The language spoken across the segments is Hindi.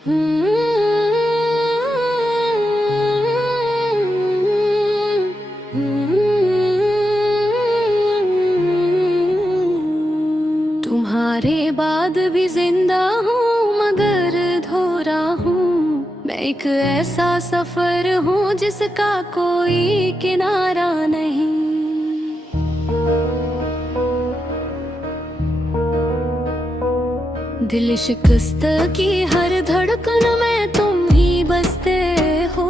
तुम्हारे बाद भी जिंदा हूँ मगर धोरा हूँ। मैं एक ऐसा सफर हूँ जिसका कोई किनारा नहीं। दिल शिकस्त की हर धड़कन में तुम ही बसते हो।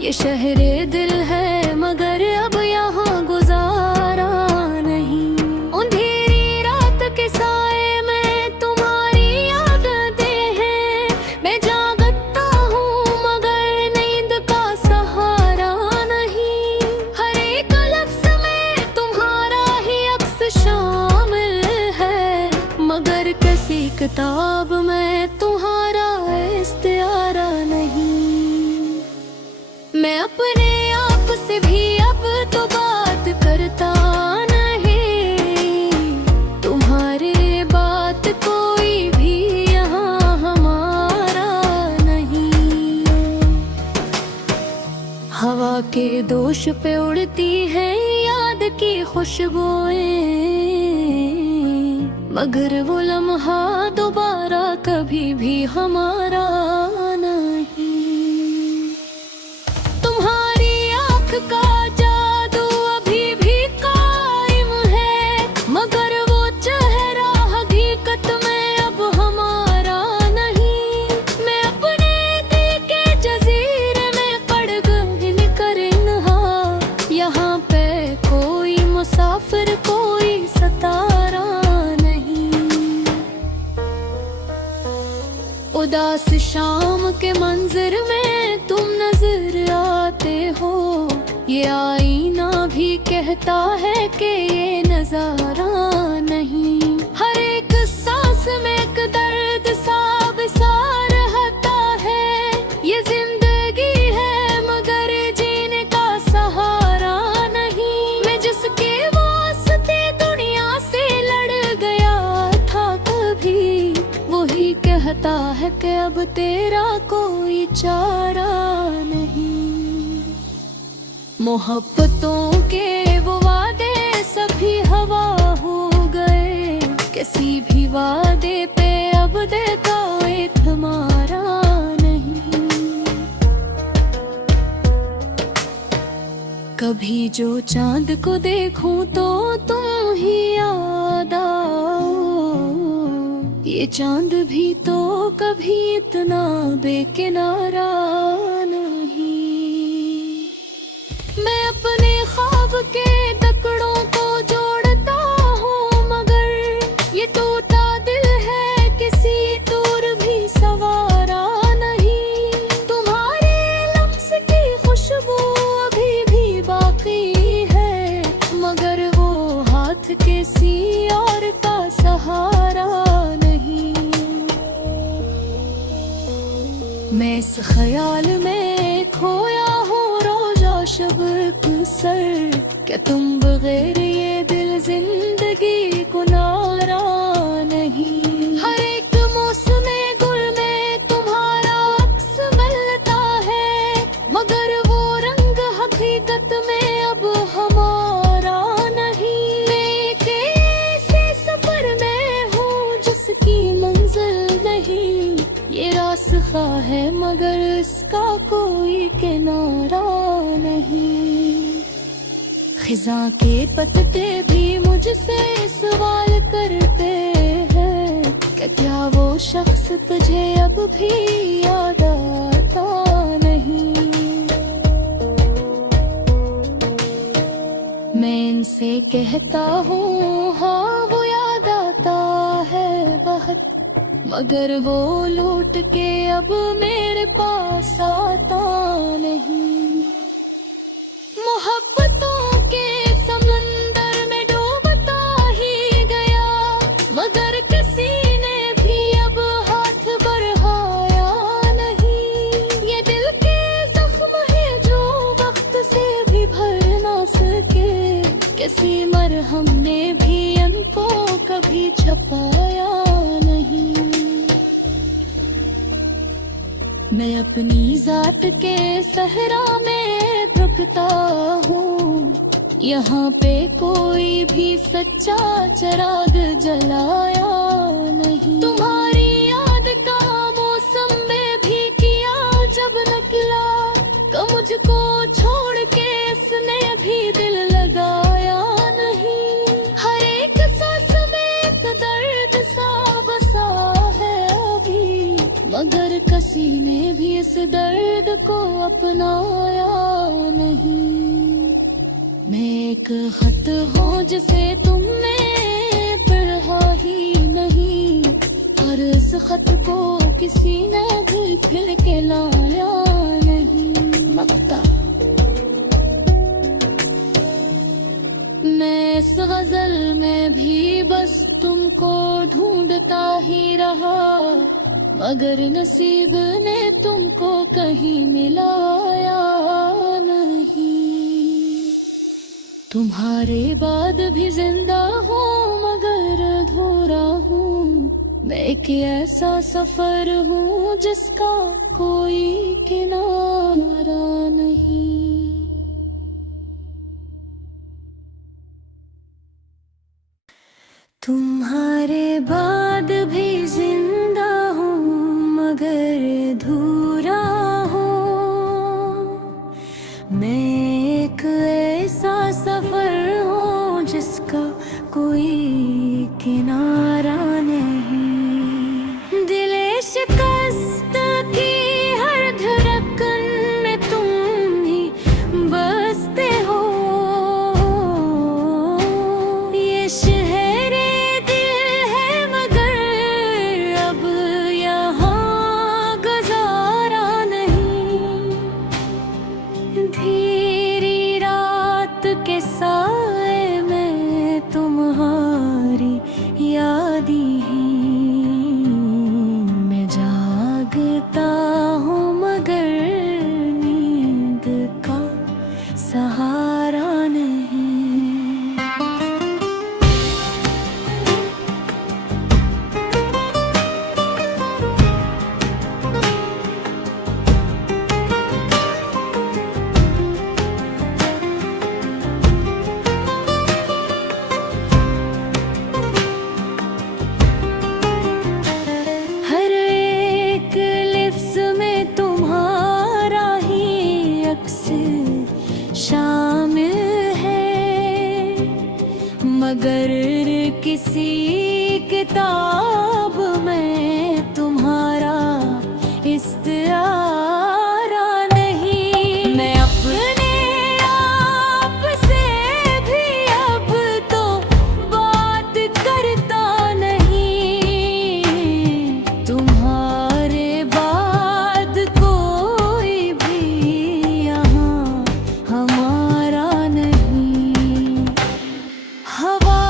ये शहरे दिल है मगर अब यहाँ गुजारा नहीं। अंधेरी रात के साए में तुम्हारी यादें हैं। मैं जागता हूँ मगर नींद का सहारा नहीं। हर एक लफ्ज़ में तुम्हारा ही अक्स शामिल है मगर किसी किताब में तुम्हारा इस्तियारा नहीं। मैं अपने आप से भी अब तो बात करता नहीं। तुम्हारे बात कोई भी यहाँ हमारा नहीं। हवा के दोष पे उड़ती है याद की खुशबुएं मगर वो लम्हा दोबारा कभी भी हमारा नहीं। तुम्हारी आँख का जादू अभी भी कायम है मगर वो चेहरा हकीकत में अब हमारा नहीं। मैं अपने दिल के जजीरे में पड़ गई करनहा। यहाँ पे कोई मुसाफिर कोई सतारा नहीं। उदास शाम के मंजर में तुम नजर आते हो। ये आईना भी कहता है कि ये नजारा नहीं। हर एक सांस में एक दर्द सा बिसार रहता है। ये जिंदगी है मगर जीने का सहारा नहीं। मैं जिसके वास्ते दुनिया से लड़ गया था कभी वही कहता है कि अब तेरा कोई चारा नहीं। मोहब्बतों के वो वादे सभी हवा हो गए। किसी भी वादे पे अब देता एक हमारा नहीं। कभी जो चांद को देखूं तो तुम ही याद आओ। ये चांद भी तो कभी इतना बेकिनारा नहीं। मैं अपने ख्वाब के टुकड़ों को जोड़ता हूँ मगर ये टूटा दिल है किसी दूर भी सवारा नहीं। तुम्हारे लफ्ज़ की खुशबू अभी भी बाकी है मगर वो हाथ किसी और का सहारा नहीं। मैं इस ख्याल में खोया हूँ रोजा शब सर। क्या तुम बगैर ये दिल जिंदगी गुनारा नहीं। हर एक मौसम गुल में तुम्हारा अक्स मिलता है मगर वो रंग हकीकत में अब हमारा नहीं। मैं एक ऐसे सफर में हूँ जिसकी मंजिल नहीं। ये रास्ता है मगर इसका कोई किनारा नहीं। खिजा के पत्ते भी मुझसे सवाल करते हैं कि क्या वो शख्स तुझे अब भी याद आता नहीं। मैं इनसे कहता हूँ हाँ वो याद आता है बहुत मगर वो लौट के अब मेरे पास आता नहीं। मोहब्बतों के समंदर में डूबता ही गया मगर किसी ने भी अब हाथ बढ़ाया नहीं। ये दिल के जख्म है जो वक्त से भी भर ना सके। किसी मरहम ने भी इनको कभी छपाया नहीं। मैं अपनी जात के सहरा में थकता हूँ, यहाँ पे कोई भी सच्चा चिराग जलाया नहीं। तुम्हारी याद का मौसम में भी किया जब निकला, मुझको छोड़ के इसने भी दिल लगाया नहीं। हर एक सांस में एक दर्द सा बसा है अभी, मगर किसी ने भी इस दर्द को अपनाया नहीं। मैं एक खत हूँ जिसे तुमने पढ़ा ही नहीं, और इस खत को किसी ने भी फिर के लाया नहीं। मक्ता मैं इस गजल में भी बस तुमको ढूंढता ही रहा, मगर नसीब ने तुमको कहीं मिलाया नहीं। तुम्हारे बाद भी जिंदा हूँ मगर अधूरा हूँ, मैं एक ऐसा सफर हूँ जिसका कोई किनारा नहीं। तुम्हारे बाद भी जिंदा हूँ मगर अधूरा हूँ, मैं एक ऐसा सफर हूँ जिसका कोई किनारा नहीं। दिले शिकस्त की हर धड़कन में तुम ही बसते हो, ये शहरे दिल है मगर अब यहाँ गुजारा नहीं। धीरी रात के साए में तुम्हारी याद ही, मैं जागता हूँ मगर नींद का सहारा नहीं। हर एक लिफ्ज़ में तुम्हारा ही अक्स शामिल है, मगर किसी किताब में तुम्हारा इस्तिआरा नहीं। मैं अपने आप से भी अब तो बात करता नहीं, तुम्हारे बाद कोई भी यहाँ हमारा नहीं। हवा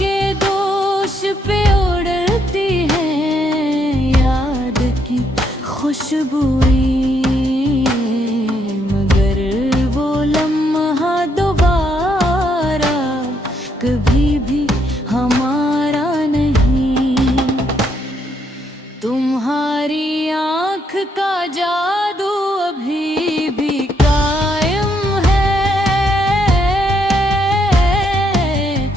के दोष पे उड़ती है याद की खुशबुई, मगर वो लम्हा दोबारा कभी भी हमारा नहीं। तुम्हारी आँख का जादू अभी भी कायम है,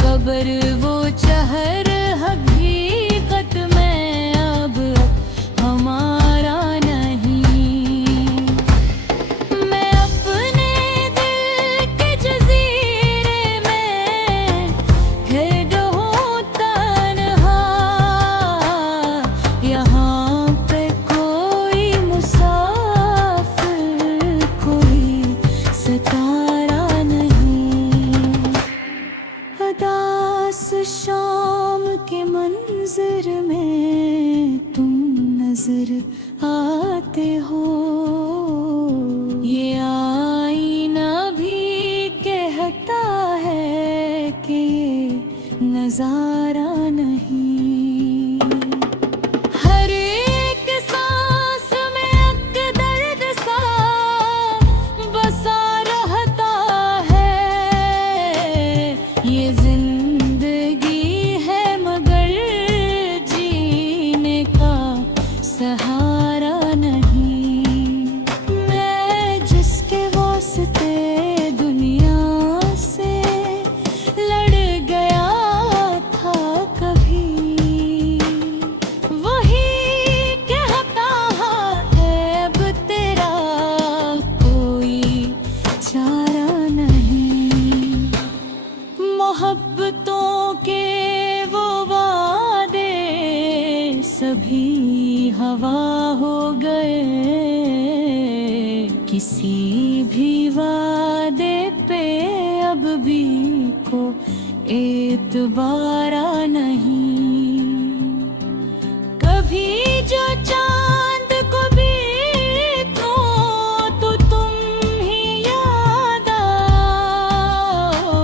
कब्र वो चहर हकीकत में अब हमारा नहीं। मैं अपने दिल के जजीरे में फिर हूँ तन्हा, यहाँ पे कोई मुसाफिर कोई सितारा नहीं। उदास शाम के मंजर में तुम नजर आते हो, ये आईना भी कहता है कि ये नजारा नहीं। हर एक सांस में एक दर्द सा बसा रहता है, ये जिंदगी है मगर जीने का सहारा नहीं। किसी भी वादे पे अब भी को एतबारा नहीं। कभी जो चांद को भी तो तुम ही याद आओ।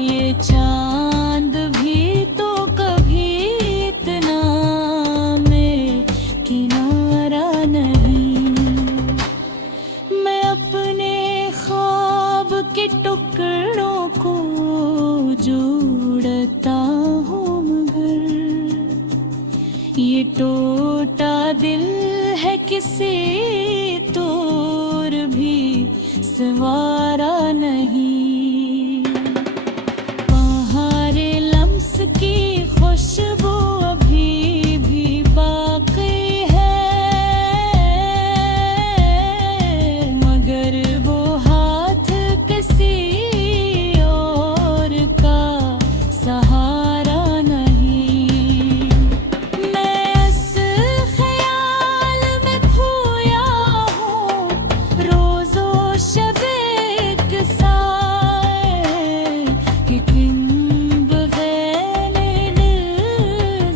ये चांद भी तो कभी इतना में किनारा नहीं। मैं अपने ख्वाब के टुकड़ों को जोड़ता हूँ मगर ये टूटा दिल है किसी तोर भी सवारा नहीं। तुम्हारे लम्स की खुशबू अभी भी बाकी है मगर वो हाथ किसी और का सहारा नहीं। मैं इस ख्याल में खोया हूँ रोज़ो शबे के साए कि तुम बगैर दिल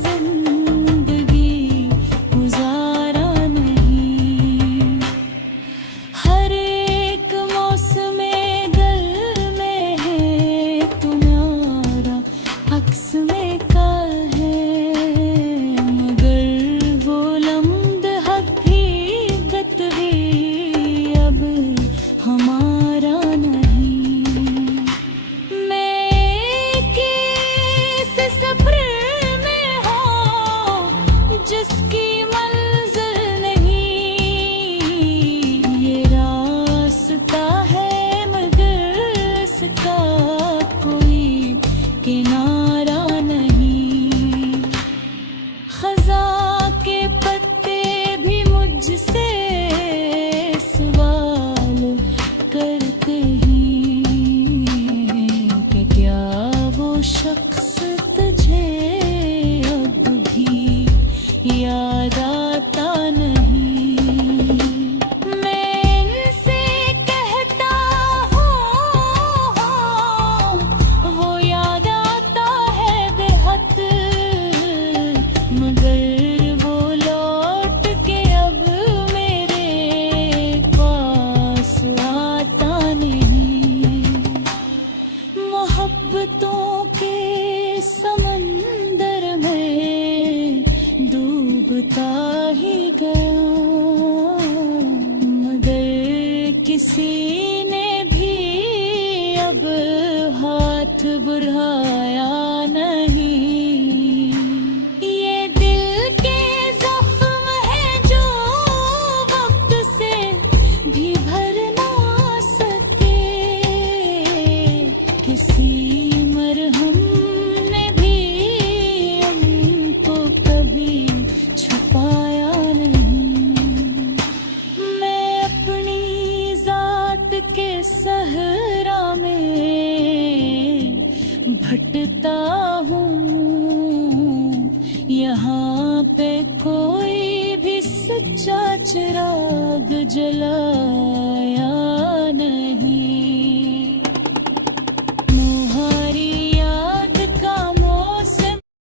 जिंदगी गुजारा नहीं। हर एक मौसम दिल में है तुम्हारा अक्स में का है मगर वो लम्हा हकीकत भी अब हमारा नहीं। मैं किस सफर में हूँ जिसकी मंजिल नहीं। ये रास्ता है मगर इसका कोई किनारा नहीं। खज़ा के पत्ते भी मुझसे सवाल करते हैं कि क्या वो शख्स तुझे अब भी याद आता नहीं। मैं इनसे कहता हूँ वो याद आता है बेहद मगर वो लौट के अब मेरे पास आता नहीं। मोहब्बतों के समंदर में डूबता ही गया मगर किसी ने भी अब हाथ बढ़ाया नहीं। ये दिल के जख्म है जो वक्त से भी भर ना सके किसी मरहम ने भी उनको कभी छुपाया नहीं। मैं अपनी जात के सहरा में भटकता हूँ यहाँ पे कोई भी सच्चा चिराग जलाया नहीं।